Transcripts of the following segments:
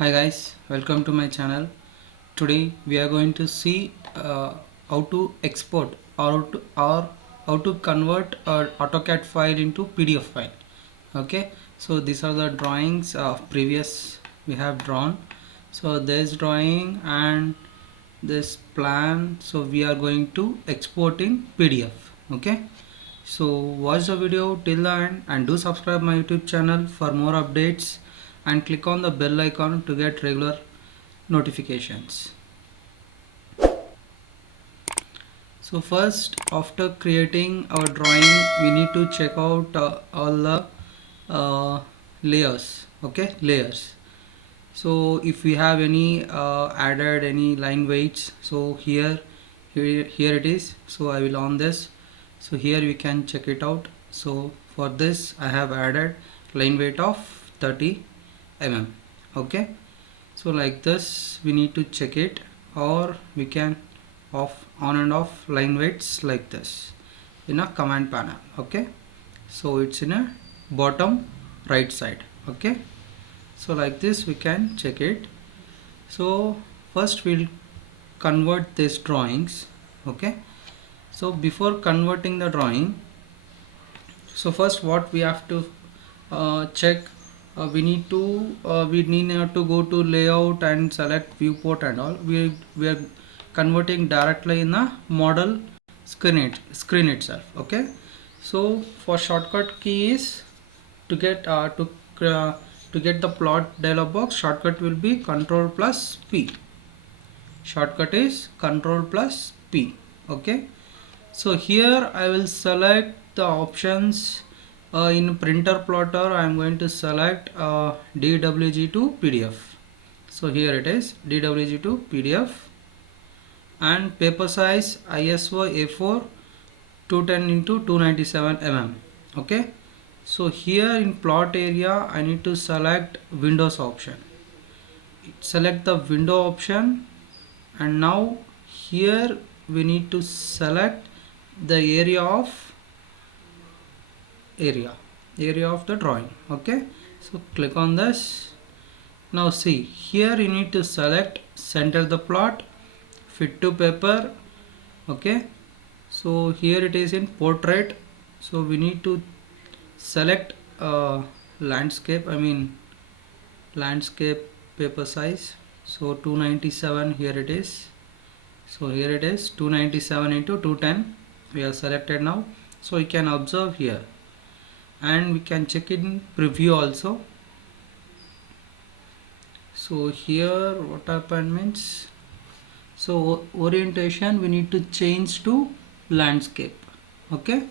Hi guys, welcome to my channel. Today we are going to see how to export or how to convert a AutoCAD file into PDF file. Okay, so these are the drawings previous we have drawn. So this drawing and this plan, so we are going to export in PDF. Okay, so watch the video till the end and do subscribe my YouTube channel for more updates and click on the bell icon to get regular notifications. So first, after creating our drawing, we need to check out all the layers. Okay, layers. So if we have any added any line weights, so here it is. So I will on this. So here we can check it out. So for this I have added line weight of 30 mm. Okay, so like this we need to check it, or we can off on and off line weights like this in a command panel. Okay, so it's in a bottom right side. Okay, so like this we can check it. So first we'll convert these drawings. Okay, so before converting the drawing, so first what we have to check, we need to go to layout and select viewport and all. We are converting directly in the model screen itself. Okay, so for shortcut key is to get the plot dialog box, shortcut will be Control plus P. Shortcut is Control plus P. Okay, so here I will select the options. In printer plotter I am going to select DWG to PDF. So here it is, DWG to PDF, and paper size ISO A4 210 into 297 mm. Okay, so here in plot area I need to select Windows option. Select the window option, and now here we need to select the area of the drawing. Okay, so click on this. Now see, here you need to select center the plot, fit to paper. Okay, so here it is in portrait, so we need to select landscape paper size. So 297, here it is. So here it is 297 into 210 we have selected now. So you can observe here, and we can check in preview also. So here what happened means, so orientation we need to change to landscape. Okay,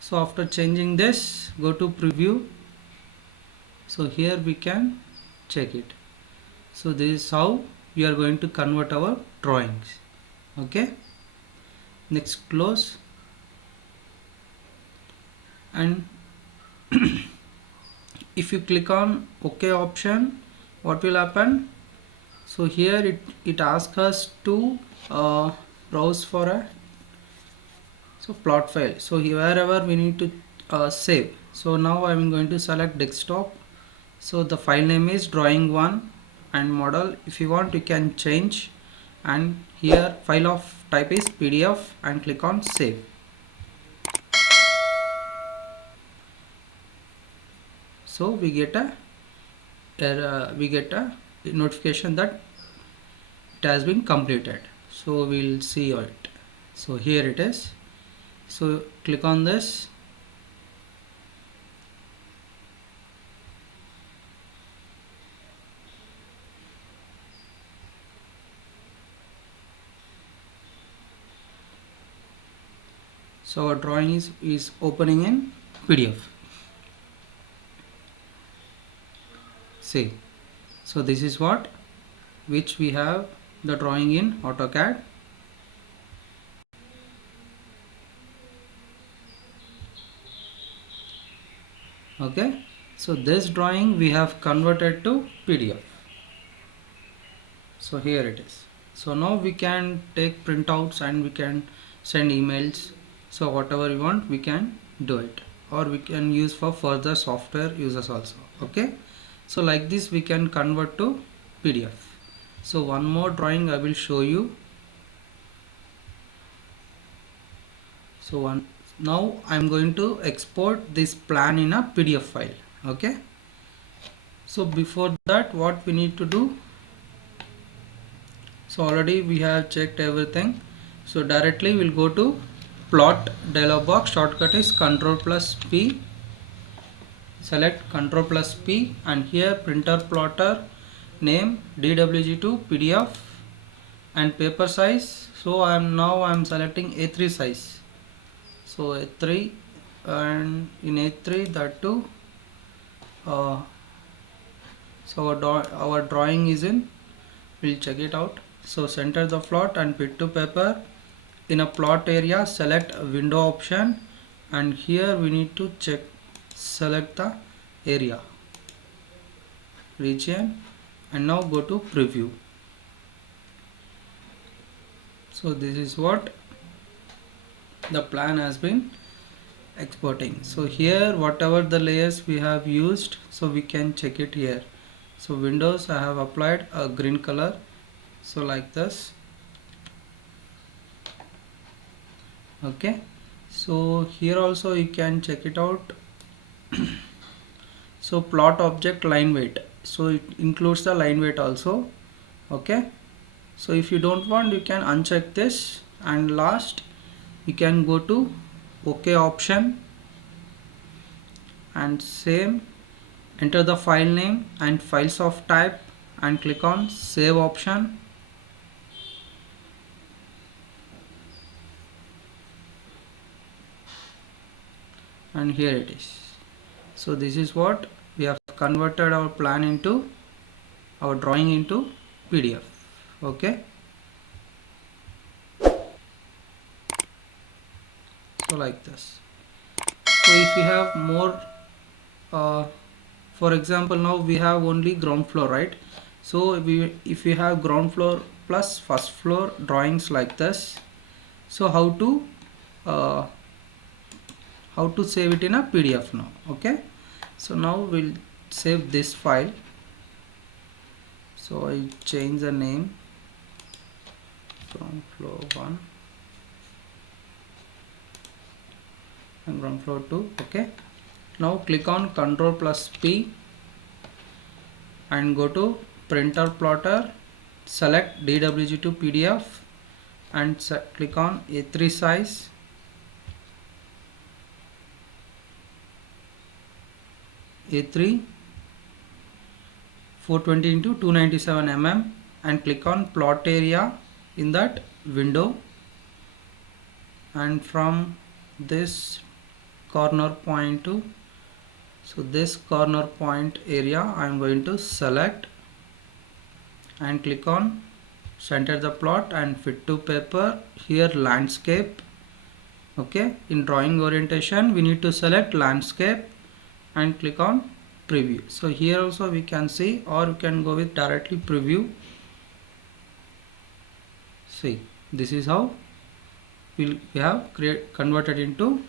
so after changing this, go to preview. So here we can check it. So this is how we are going to convert our drawings. Okay, next close, and if you click on OK option, what will happen? So here it asks us to browse for a plot file. So here wherever we need to save. So now I am going to select desktop. So the file name is drawing1 and model. If you want you can change, and here file of type is PDF, and click on save. So we get a notification that it has been completed. So we'll see it. So here it is. So click on this. So our drawing is opening in PDF. See, so this is which we have the drawing in AutoCAD. Okay, so this drawing we have converted to PDF. So here it is. So now we can take printouts and we can send emails. So whatever we want we can do it, or we can use for further software users also. Okay, so like this we can convert to PDF. So one more drawing I will show you. So now I'm going to export this plan in a PDF file. Okay. So before that, what we need to do? So already we have checked everything. So directly we'll go to plot dialog box. Shortcut is Ctrl+P. Select Ctrl+P, and here printer plotter name DWG to PDF and paper size. So I'm selecting A3 size. So A3, and in A3 that too. So our drawing is in. We'll check it out. So center the plot and fit to paper. In a plot area, select window option, and here we need to select the area region, and now go to preview. So this is what the plan has been exporting. So here whatever the layers we have used, so we can check it here. So windows, I have applied a green color, so like this. Okay, so here also you can check it out. So plot object line weight, so it includes the line weight also. Okay, so if you don't want, you can uncheck this, and last you can go to OK option, and same, enter the file name and files of type, and click on save option. And here it is. So this is what we have converted our plan into, our drawing into PDF. Okay, so like this. So if you have more, for example, now we have only ground floor, right? So if we have ground floor plus first floor drawings like this, so how to save it in a PDF now? Okay, so now we'll save this file. So I change the name, ground floor 1 and ground floor 2. Okay, now click on Ctrl+P and go to printer plotter, select DWG to PDF, and click on A3 size. A3 420 into 297 mm, and click on plot area in that window, and from this corner point to, so this corner point area I am going to select, and click on center the plot and fit to paper. Here landscape. Okay, in drawing orientation we need to select landscape and click on preview. So here also we can see, or we can go with directly preview. See, this is how we have converted into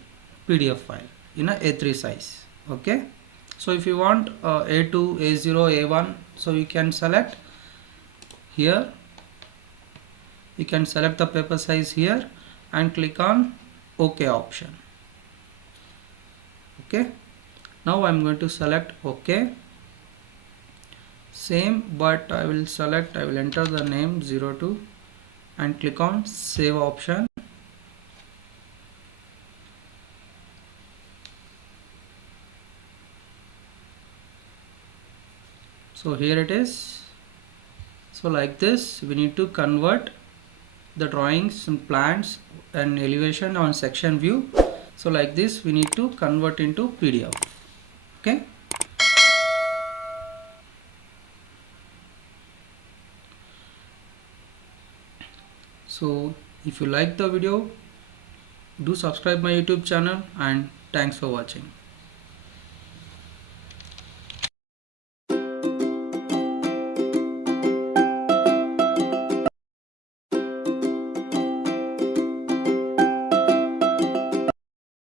PDF file in a A3 size. Okay, so if you want A2, A0, A1, so you can select here. You can select the paper size here and click on OK option. Okay, now I'm going to select OK. Same, but I will enter the name 02 and click on save option. So here it is. So like this we need to convert the drawings and plans and elevation on section view. So like this we need to convert into PDF. Okay, so if you like the video, do subscribe my YouTube channel, and thanks for watching.